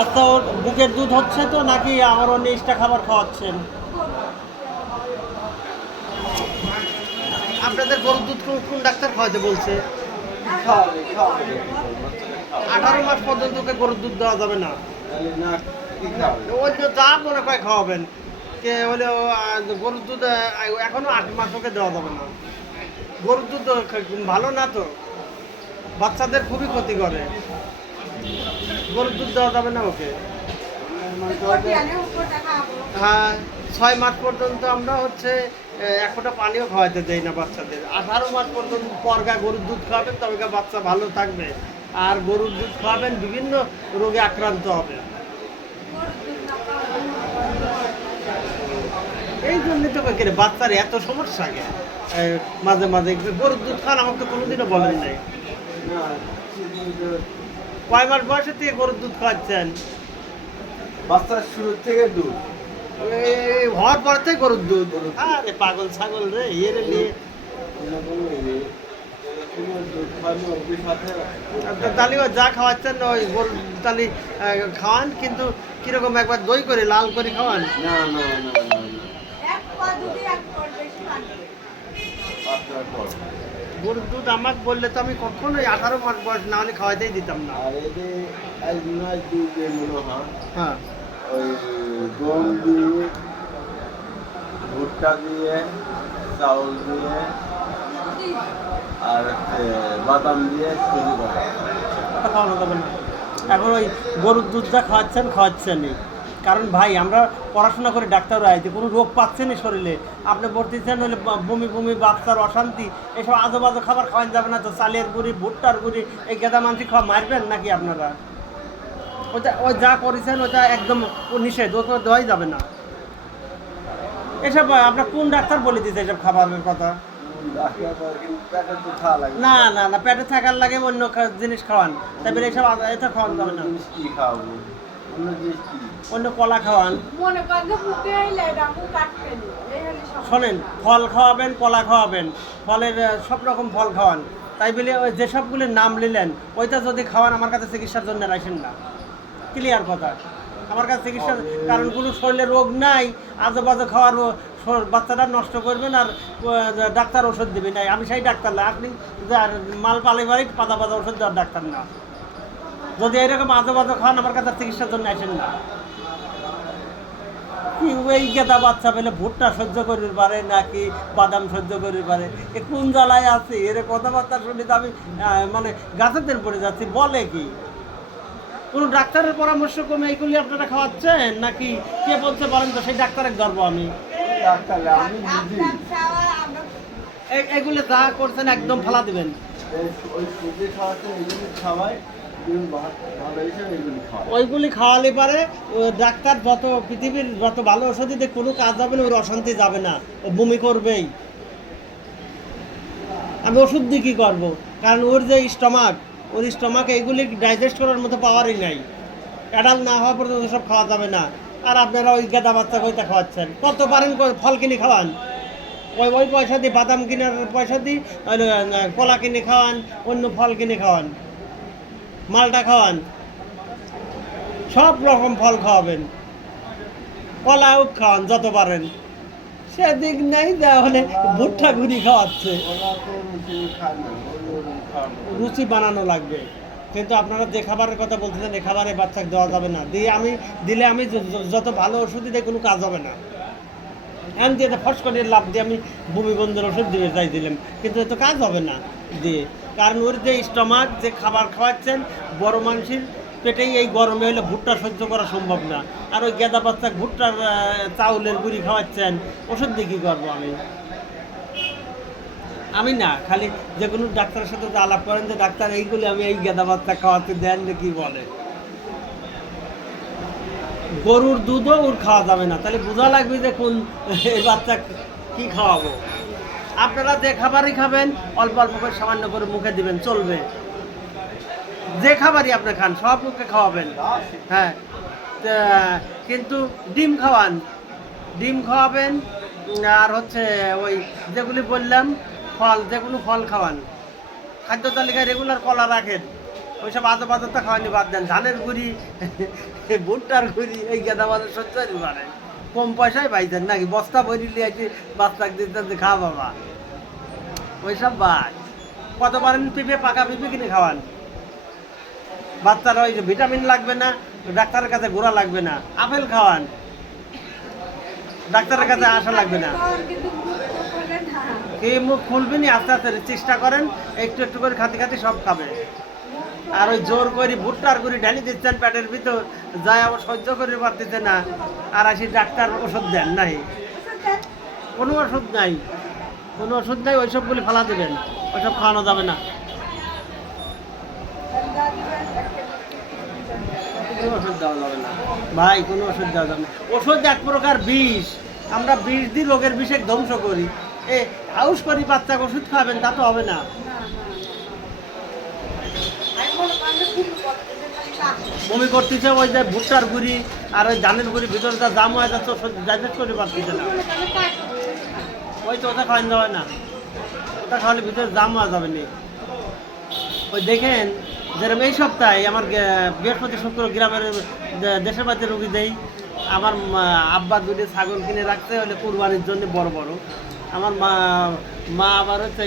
আচ্ছা ওর বুকের দুধ হচ্ছে তো নাকি আমার অন্য এক্সট্রা খাবার খাওয়াচ্ছেন? আপনাদের গরুর দুধ কোন কোন ডাক্তার খাওয়াতে বলছে? আঠারো মাস পর্যন্ত ওকে গরুর দুধ দেওয়া যাবে না। অন্য যা মনে করে খাওয়াবেন। কে হলে গরুর দুধ আহ, এখনও আট মাস ওকে দেওয়া যাবে না। গরুর দুধ ভালো না তো? বাচ্চাদের খুবই ক্ষতি করে। গরুর দুধ দেওয়া যাবে না ওকে? হ্যাঁ ছয় মাস পর্যন্ত আমরা হচ্ছে এ, এক ফোঁটা পানিও খাওয়াতে দেই না বাচ্চাদের। আঠারো মাস পর্যন্ত পরগা গরুর দুধ খাওয়াবেন তবে বাচ্চা ভালো থাকবে। আর গরুর দুধ খাওয়াবেন বিভিন্ন রোগে আক্রান্ত হবে। এই জন্যই তো কেন বাচ্চার এত সমস্যা কে মাঝে মাঝে গরুর দুধ খান আমাকে তো কোনোদিনও বলেন নাই। কয় মাস বয়সের থেকে গরুর দুধ খাওয়াচ্ছেন? বাচ্চার শুরু থেকে দুধ। হওয়ার পর থেকে গরুর দুধ। আরে পাগল ছাগল রে নিয়ে ইয়ে, অভ্যেস আছে আপনার তালি যা খাওয়াচ্ছেন ওই গরুর তালি খাওয়ান কিন্তু কীরকম একবার দই করে লাল করে খাওয়ান? না না না। গরুর দুধ আমাকে বললে তো আমি কখনোই আঠারো মাস বয়স না হলে খাওয়াতেই দিতাম না। আর দুধ মনে হয় হ্যাঁ। ওই গম দিয়ে ভুট্টা দিয়ে চাউল দিয়ে আর বাদাম দিয়ে খাওয়ানো না। এখন ওই গরুর দুধ যা খাওয়াচ্ছেন খাওয়াচ্ছেনই। কারণ ভাই, আমরা পড়াশোনা করে ডাক্তাররা আইতে কোনো রোগ পাচ্ছেনই শরীরে। আপনি ভর্তিছেন হলে বমি বমি, বাচ্চার অশান্তি, এসব আজো বাজো খাবার খাওয়ান যাবে না তো, চালের গুঁড়ি, ভুট্টার গুঁড়ি, এই গেদা মানসি খাওয়া মারবেন নাকি আপনারা? ওটা ওই যা করেছেন ওটা একদম ও নিষেধ ওটা দেওয়াই যাবে না। এসব আপনার কোন ডাক্তার বলে দিতে এসব খাবারের কথা? না না না, পেটে থাকার লাগে অন্য জিনিস খাওয়ান। তারপরে এসব এটা খাওয়ান যাবে না। অন্য কলা খাওয়ান? মনে। শোনেন ফল খাওয়াবেন কলা খাওয়াবেন ফলের সব রকম ফল খাওয়ান। তাই বলে ওই যেসবগুলির নাম নিলেন ওইটা যদি খাওয়ান আমার কাছে চিকিৎসার জন্য রাখেন না। ক্লিয়ার কথা। আমার কাছে চিকিৎসার কারণ কোনো শরীরে রোগ নাই আজে বাজে খাওয়ার বাচ্চাটা নষ্ট করবেন আর ডাক্তার ওষুধ দেবে নাই। আমি সেই ডাক্তার না আপনি যা- মাল পালে বাড়ি পাতা পাতা ওষুধ দেওয়ার ডাক্তার না। যদি এরকম আজে বাজে খাওয়ান আমার কাছে চিকিৎসার জন্য আসেন না। কি এই গেদা বাচ্চা পেলে ভুট্টা সহ্য করির পারে নাকি বাদাম সহ্য করির পারে? এ কোন জ্বালায় আছে? এর কথাবার্তা শুনে তো আমি মানে গাছেদের পড়ে যাচ্ছি। বলে কি? কোনো ডাক্তারের পরামর্শ কমে এইগুলি আপনারা খাওয়াচ্ছেন? নাকি কে বলছে বলেন তো সেই ডাক্তারের ধরবো আমি। এগুলি যা করছেন একদম ফালা দিবেন। ওই খাওয়াতে ওইগুলি খাওয়ালে পারে ডাক্তার যত পৃথিবীর যত ভালো ওষুধ দিতে কোনো কাজ হবে না ওর অশান্তি যাবে না ও বমি করবেই। আমি ওষুধ দিয়ে কী করব? কারণ ওর যে স্টমাক ওর স্টমাক এইগুলি ডাইজেস্ট করার মতো পাওয়ারই নাই। অ্যাডাল না হওয়া পর্যন্ত সব খাওয়া যাবে না। আর আপনারা ওই গেদা বাচ্চা কইটা খাওয়াচ্ছেন। কত পারেন ফল কিনে খাওয়ান? ওই ওই পয়সা দিয়ে বাদাম কেনার পয়সা আহ, কলা কিনে খাওয়ান অন্য ফল কিনে খাওয়ান। মালটা খাওয়ান। সব রকম ফল খাওয়াবেন। কলাও খাওয়ান যত পারেন। সেদিক নাই তাহলে ভুট্টা ঘুরি খাওয়াচ্ছে। রুচি বানানো লাগবে। কিন্তু আপনারা যে খাবারের কথা বলছিলেন এই খাবারে বাচ্চাকে দেওয়া যাবে না। দিয়ে আমি, দিলে আমি যত ভালো ওষুধ দিলে কোনো কাজ হবে না। এমন দিয়ে ফস করে লাভ দিয়ে আমি বমি বন্ধের ওষুধ দিয়ে যাই দিলাম। কিন্তু এত কাজ হবে না। দিয়ে কারণ ওর যে স্টমাক, যে খাবার খাওয়াচ্ছেন, বড় মানুষের পেটেই এই গরমে হলে ভুট্টা সহ্য করা সম্ভব না। আর ওই গেঁদা বাচ্চা ভুট্টার চাউলের গুঁড়ি খাওয়াচ্ছেন, ওষুধ দিয়ে কী করব আমি? আমি না, খালি যে কোনো ডাক্তারের সাথে তো আলাপ করেন যে, ডাক্তার, এইগুলি আমি এই গেঁদা বাচ্চা খাওয়াতে দেন কি বলে? গরুর দুধও ওর খাওয়া যাবে না। তাহলে বোঝা লাগবে যে কোন এই বাচ্চা কি খাওয়াবো? আপনারা যে খাবারই খাবেন অল্প অল্প করে সামান্য করে মুখে দিবেন চলবে। যে খাবারই আপনি খান সব মুখে খাওয়াবেন। হ্যাঁ তা, কিন্তু ডিম খাওয়ান। ডিম খাওয়াবেন আর হচ্ছে ওই যেগুলি বললাম ফল যেগুলো ফল খাওয়ান। খাদ্য তালিকায় রেগুলার কলা রাখেন। ওই ওইসব আদা পাতা খাওয়ানি বাদ দেন। ধানের গুড়ি ভুট্টার গুড়ি এই গেদা বাজার সত্যি পারে কম পয়সায় পাইছেন নাকি? বস্তা ভরি লিয়ে আছে বাচ্চাকে দিতে খা বাবা। ওইসব বাদ কত পারেন পিঁপে পাকা পিঁপে কিনে খাওয়ান? বাচ্চারা ওই যে ভিটামিন লাগবে না ডাক্তারের কাছে ঘোরা লাগবে না আপেল খাওয়ান। ডাক্তারের কাছে আসা লাগবে না। কে মুখ খুলবেনি আস্তে আস্তে চেষ্টা করেন একটু একটু করে খাতে খাতে সব খাবে। আর ওই জোর করে ভুট্টার করে ঢালি দিচ্ছেন পেটের ভিতর, যায় আবার সহ্য করে পারতেছে না। আর আসি ডাক্তার ওষুধ দেন নাই। কোনো ওষুধ নাই। কোনো ওষুধ নাই, ওইসবগুলি ফালা দেবেন। ওইসব খাওয়ানো যাবে না। যাবে না। ভাই, কোনো ওষুধ দেওয়া যাবে না। ওষুধ এক প্রকার বিষ। আমরা বিষ দিয়ে রোগের বিষে ধ্বংস করি। এ, হাউস করি বাচ্চাকে ওষুধ খাবেন তা তো হবে না না, না। আমি মনে করেন যে ফুল করতেছে, খালি কাজ। বমি করতেছে, ওই যে ভুট্টার গুড়ি আর ওই ধানের গুড়ি ভিতরে যা জাম হয়ে যাচ্ছে ডাইজেস্ট করে পারতেছে না। ওই তো ওটা খাওয়ানো যাবে না। ওটা খাওয়ালে ভিতরে জাম হওয়া যাবে না। ওই দেখেন, যেরকম এই সপ্তাহে আমার বৃহস্পতি, শুক্র গ্রামের দেশের বাড়িতে রুগী দেই। আমার আব্বা দুটি ছাগল কিনে রাখতে হলে কুরবানির জন্য বড় বড়। আমার মা মা আবার হচ্ছে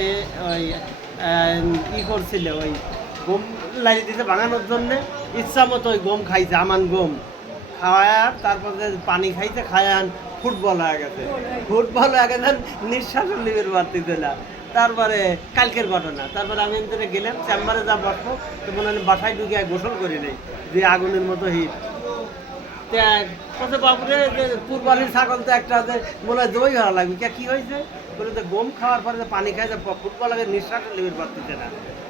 ওই কী করছিল, ওই গম লাগিয়ে দিতে ভাঙানোর জন্যে। ইচ্ছা মতো ওই গম খাইছে, আমান গম। খাওয়ার তারপর পানি খাইতে খায়ান ফুটবল হয়ে গেছে। ফুটবল হয়ে গেছে নিঃশ্বাস লিবের বাড়তিতে না। তারপরে কালকের ঘটনা। তারপরে আমি থেকে গেলাম, চেম্বারে যা বসবো, তো মনে হয় বাসায় ঢুকে গোসল করি নেই, যে আগুনের মতো হিট। কত বাবুরে যে কুরবানির ছাগল তো একটা যে মনে হয় দই ভালো লাগবে। কে, কি হয়েছে? বলে, যে গম খাওয়ার পরে পানি খাই যে ফুটবল লাগে নিঃশ্বাস লিবের বাড়তিতে না।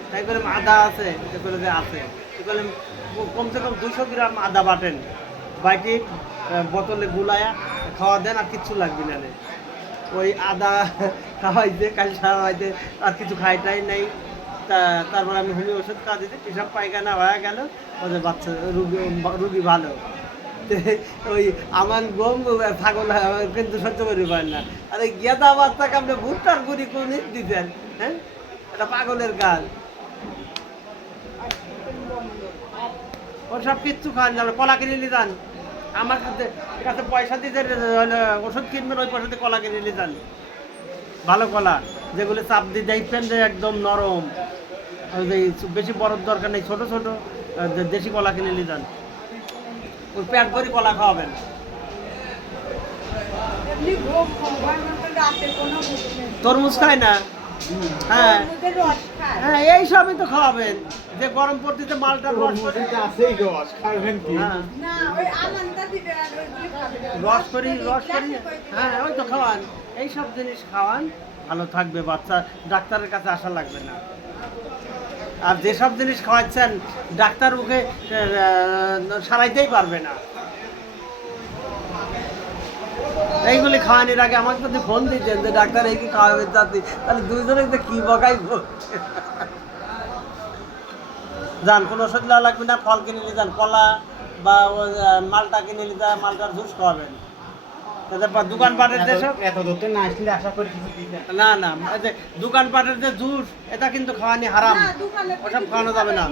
তাই করে আদা আছে। যে আছে। কমসে কম দুশো গ্রাম আদা বাটেন। বাইটি বোতলে গুলায়া, খাওয়া দেন আর কিচ্ছু লাগবে না ওই আদা খাওয়াইতে কাল হইতে আর কিছু খাইটাই নাই। তা, তারপর আমি হোমিও ওষুধ খাওয়া দিতে পেশাব পায়খানা হয়ে গেল, ওদের বাচ্চা, রুগী রুগী ভালো। ওই আমার গম ছাগল কিন্তু সহ্য করতে পারেন না। আর আরে গেদা বাচ্চাকে আপনি ভুট্টার গুড়ি কোন দিতেন হ্যাঁ? এটা পাগলের কাজ ওর সব কিচ্ছু খান যাবে কলা কিনে নিয়ে যান। আমার কাছে কাছে পয়সা দিতে ওষুধ কিনবেন ওই পয়সা দিয়ে কলা কিনে নিয়ে যান। ভালো কলা। যেগুলো চাপ দিয়ে দেখবেন যে একদম নরম। ওই বেশি বরফ দরকার নেই ছোট ছোট দেশি কলা কিনে নিয়ে যান। ওই প্যাট ভরি কলা খাওয়াবেন। তরমুজ খায় না। হ্যাঁ। হ্যাঁ এই সবই তো খাওয়াবেন। যে গরম পড়তেছে মালটা রস আছেই রস খাবেন কি? হ্যাঁ। রস করি রস করি। হ্যাঁ ওই তো খাওয়ান। এই সব জিনিস খাওয়ান ভালো থাকবে বাচ্চা। ডাক্তারের কাছে আসা লাগবে না। আর যেসব জিনিস খাওয়াচ্ছেন ডাক্তার ওকে সারাইতেই পারবে না। এইগুলি খাওয়ানোর আগে আমাকে যদি ফোন দিতেন যে ডাক্তার এই কি খাওয়াবে চাচ্ছি তাহলে দুইজনে যে কি বকাইব? যান কোনো ওষুধ নেওয়া লাগবে না ফল কিনে নিয়ে যান কলা বা মালটা কিনে নিয়ে যান মালটার জুস খাওয়াবেন। দোকানপাটের না আশা করি না না যে দোকানপাটের যে জুস এটা কিন্তু খাওয়ানি হারাম। ওসব খাওয়ানো যাবে না।